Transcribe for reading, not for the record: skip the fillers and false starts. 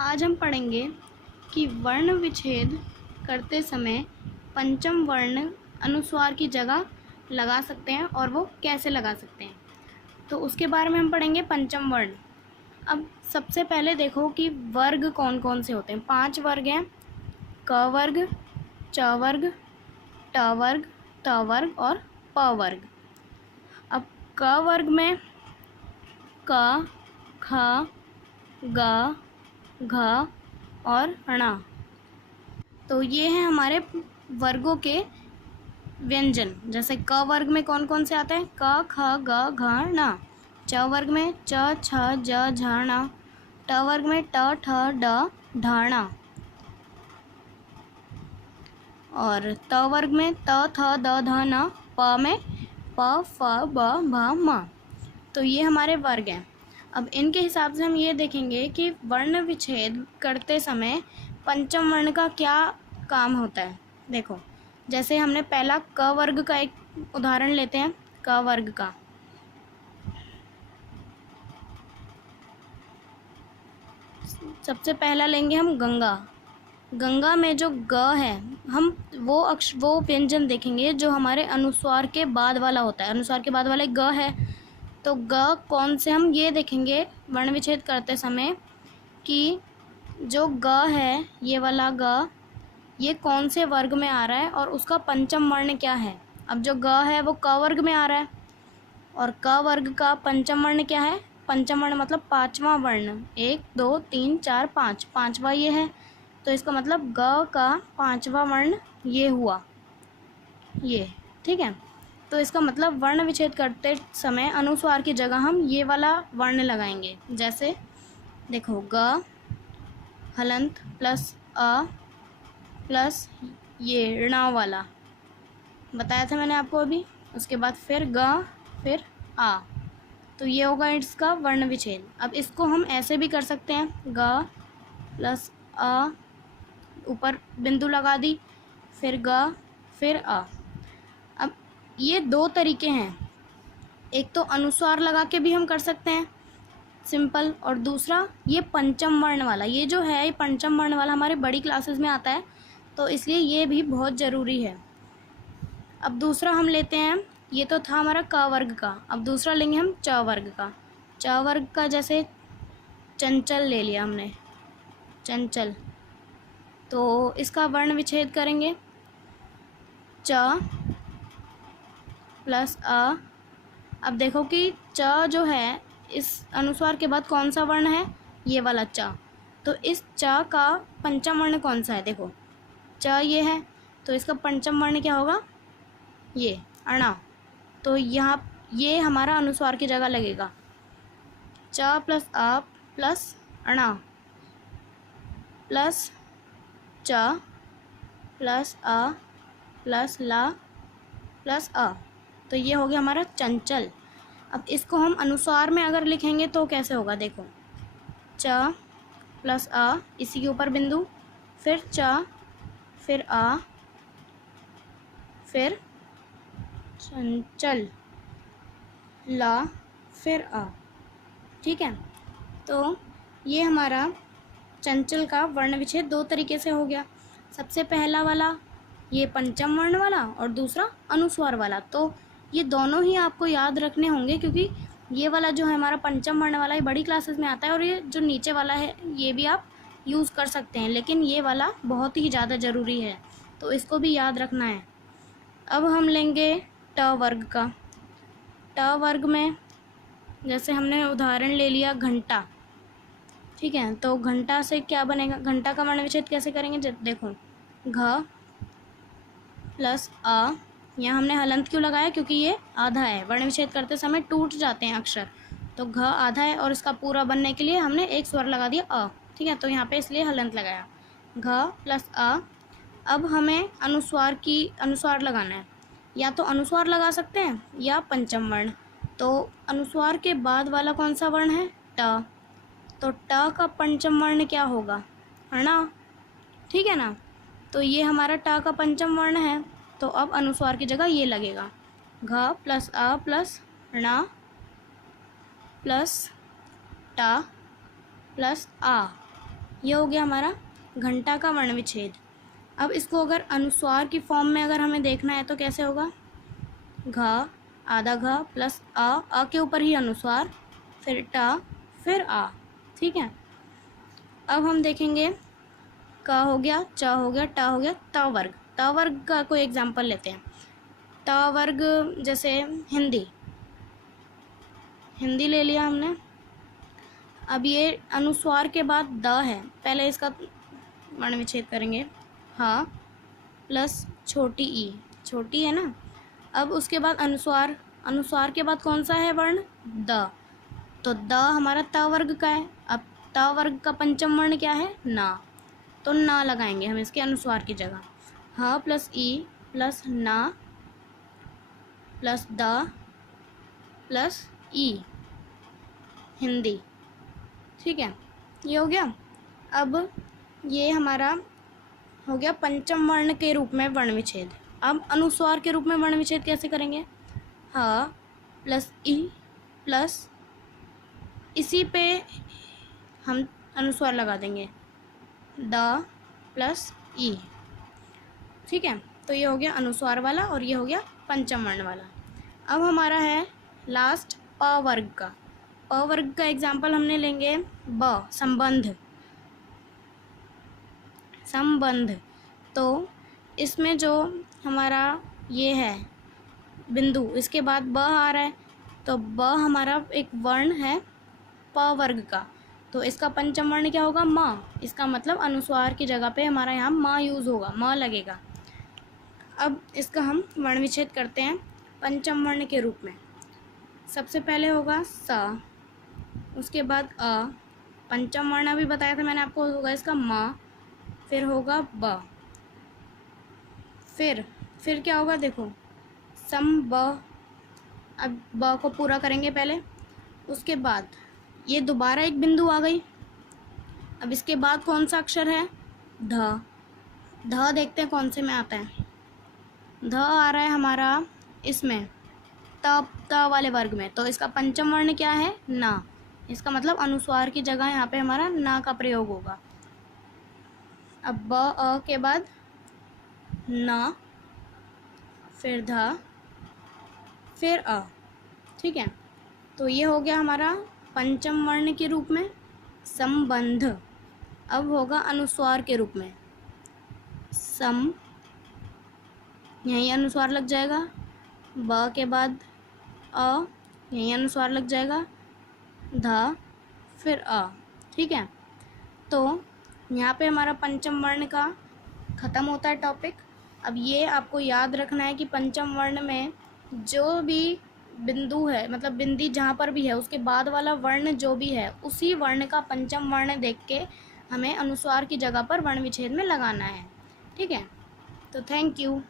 आज हम पढ़ेंगे कि वर्ण विच्छेद करते समय पंचम वर्ण अनुस्वार की जगह लगा सकते हैं और वो कैसे लगा सकते हैं। तो उसके बारे में हम पढ़ेंगे पंचम वर्ण। अब सबसे पहले देखो कि वर्ग कौन कौन से होते हैं। 5 वर्ग हैं, क वर्ग, च वर्ग, ट वर्ग, त वर्ग और प वर्ग। अब क वर्ग में क, ख, ग, घ और ण। तो ये हैं हमारे वर्गों के व्यंजन। जैसे क वर्ग में कौन कौन से आते हैं, क, ख, ग, घ, ण। च वर्ग में च, छ, ज, झ, ण। ट वर्ग में ट, ठ, ड, ढ, ण। और त वर्ग में त, थ, द, ध, न। प में प, फ, ब, भ, म। तो ये हमारे वर्ग हैं। अब इनके हिसाब से हम ये देखेंगे कि वर्ण विच्छेद करते समय पंचम वर्ण का क्या काम होता है। देखो, जैसे हमने पहला क वर्ग का एक उदाहरण लेते हैं। क वर्ग का सबसे पहला लेंगे हम गंगा। गंगा में जो ग है, हम वो व्यंजन देखेंगे जो हमारे अनुस्वार के बाद वाला होता है। अनुस्वार के बाद वाले ग है, तो ग कौन से हम ये देखेंगे वर्ण विच्छेद करते समय कि जो ग है, ये वाला ग, ये कौन से वर्ग में आ रहा है और उसका पंचम वर्ण क्या है। अब जो ग है वो क वर्ग में आ रहा है और क वर्ग का पंचम वर्ण क्या है। पंचम वर्ण मतलब 5वां वर्ण। 1 2 3 4 5, 5वां ये है। तो इसका मतलब ग का 5वां वर्ण ये हुआ, ये। ठीक है, तो इसका मतलब वर्ण विच्छेद करते समय अनुस्वार की जगह हम ये वाला वर्ण लगाएंगे। जैसे देखो, ग हलंत प्लस अ प्लस ये ऋण वाला बताया था मैंने आपको अभी। उसके बाद फिर ग फिर आ, तो ये होगा इसका वर्ण विच्छेद। अब इसको हम ऐसे भी कर सकते हैं, ग प्लस अ, ऊपर बिंदु लगा दी, फिर ग फिर अ। अब ये 2 तरीके हैं। एक तो अनुस्वार लगा के भी हम कर सकते हैं सिंपल, और दूसरा ये पंचम वर्ण वाला। ये जो है, ये पंचम वर्ण वाला हमारे बड़ी क्लासेस में आता है, तो इसलिए ये भी बहुत ज़रूरी है। अब दूसरा हम लेते हैं, ये तो था हमारा क वर्ग का। अब दूसरा लेंगे हम च वर्ग का। च वर्ग का जैसे चंचल ले लिया हमने, चंचल, तो इसका वर्ण विच्छेद करेंगे च प्लस अ। अब देखो कि च जो है, इस अनुस्वार के बाद कौन सा वर्ण है, ये वाला च। तो इस च का पंचम वर्ण कौन सा है, देखो च ये है, तो इसका पंचम वर्ण क्या होगा, ये अणा। तो यहाँ ये हमारा अनुस्वार की जगह लगेगा, च प्लस अ प्लस अणा प्लस च प्लस अ प्लस ला प्लस अ। तो ये हो गया हमारा चंचल। अब इसको हम अनुस्वार में अगर लिखेंगे तो कैसे होगा, देखो च प्लस अ, इसी के ऊपर बिंदु, फिर च फिर अ फिर चंचल, ला फिर अ। ठीक है, तो ये हमारा चंचल का वर्ण विच्छेद 2 तरीके से हो गया। सबसे पहला वाला ये पंचम वर्ण वाला और दूसरा अनुस्वार वाला। तो ये दोनों ही आपको याद रखने होंगे, क्योंकि ये वाला जो है हमारा पंचम वर्ण वाला, ये बड़ी क्लासेस में आता है, और ये जो नीचे वाला है ये भी आप यूज़ कर सकते हैं, लेकिन ये वाला बहुत ही ज़्यादा ज़रूरी है, तो इसको भी याद रखना है। अब हम लेंगे ट वर्ग का। ट वर्ग में जैसे हमने उदाहरण ले लिया घंटा। ठीक है, तो घंटा से क्या बनेगा, घंटा का वर्ण विच्छेद कैसे करेंगे, देखो घ प्लस अ। यहाँ हमने हलंत क्यों लगाया, क्योंकि ये आधा है, वर्ण विच्छेद करते समय टूट जाते हैं अक्षर, तो घ आधा है और इसका पूरा बनने के लिए हमने एक स्वर लगा दिया अ। ठीक है, तो यहाँ पे इसलिए हलंत लगाया, घ प्लस अ। अब हमें अनुस्वार लगाना है, या तो अनुस्वार लगा सकते हैं या पंचम वर्ण। तो अनुस्वार के बाद वाला कौन सा वर्ण है, ट। तो ट का पंचम वर्ण क्या होगा, ण। ठीक है ना, तो ये हमारा ट का पंचम वर्ण है, तो अब अनुस्वार की जगह ये लगेगा, घ प्लस अ प्लस ण प्लस ट प्लस आ। ये हो गया हमारा घंटा का वर्ण विच्छेद। अब इसको अगर अनुस्वार की फॉर्म में अगर हमें देखना है तो कैसे होगा, घ आधा घ प्लस अ के ऊपर ही अनुस्वार, फिर ट, फिर आ। ठीक है, अब हम देखेंगे क हो गया, च हो गया, ट हो गया, त वर्ग। त वर्ग का कोई एग्जाम्पल लेते हैं। त वर्ग जैसे हिंदी ले लिया हमने। अब ये अनुस्वार के बाद द है, पहले इसका वर्ण विच्छेद करेंगे, हा प्लस छोटी ई, छोटी है ना। अब उसके बाद अनुस्वार के बाद कौन सा है वर्ण, द, तो द हमारा त वर्ग का है। अब त वर्ग का पंचम वर्ण क्या है, ना, तो ना लगाएंगे हम इसके अनुस्वार की जगह। ह प्लस ई प्लस ना प्लस द प्लस ई, हिंदी। ठीक है, ये हो गया। अब ये हमारा हो गया पंचम वर्ण के रूप में वर्ण विच्छेद। अब अनुस्वार के रूप में वर्ण विच्छेद कैसे करेंगे, ह प्लस ई प्लस, इसी पे हम अनुस्वार लगा देंगे, द प्लस ई। ठीक है, तो ये हो गया अनुस्वार वाला और ये हो गया पंचम वर्ण वाला। अब हमारा है लास्ट प वर्ग का। प वर्ग का एग्जाम्पल हमने लेंगे ब, संबंध। तो इसमें जो हमारा ये है बिंदु, इसके बाद ब आ रहा है, तो ब हमारा एक वर्ण है प वर्ग का, तो इसका पंचम वर्ण क्या होगा, म। इसका मतलब अनुस्वार की जगह पे हमारा यहाँ म यूज़ होगा, म लगेगा। अब इसका हम वर्ण विच्छेद करते हैं पंचम वर्ण के रूप में। सबसे पहले होगा स, उसके बाद अ, पंचम वर्ण अभी बताया था मैंने आपको, होगा इसका म, फिर होगा ब, फिर क्या होगा देखो, सम ब। अब ब को पूरा करेंगे पहले, उसके बाद ये दोबारा एक बिंदु आ गई। अब इसके बाद कौन सा अक्षर है, ध। ध देखते हैं कौन से में आता है, ध आ रहा है हमारा इसमें त वाले वर्ग में, तो इसका पंचम वर्ण क्या है, ना। इसका मतलब अनुस्वार की जगह यहाँ पे हमारा ना का प्रयोग होगा। अब ब अ के बाद ना, फिर ध, फिर अ। ठीक है, तो ये हो गया हमारा पंचम वर्ण के रूप में संबंध। अब होगा अनुस्वार के रूप में सम, यहीं अनुस्वार लग जाएगा, ब के बाद अ, यहीं अनुस्वार लग जाएगा, ध, फिर अ। ठीक है, तो यहाँ पे हमारा पंचम वर्ण का ख़त्म होता है टॉपिक। अब ये आपको याद रखना है कि पंचम वर्ण में जो भी बिंदु है, मतलब बिंदी जहाँ पर भी है, उसके बाद वाला वर्ण जो भी है, उसी वर्ण का पंचम वर्ण देख के हमें अनुस्वार की जगह पर वर्ण विच्छेद में लगाना है। ठीक है, तो थैंक यू।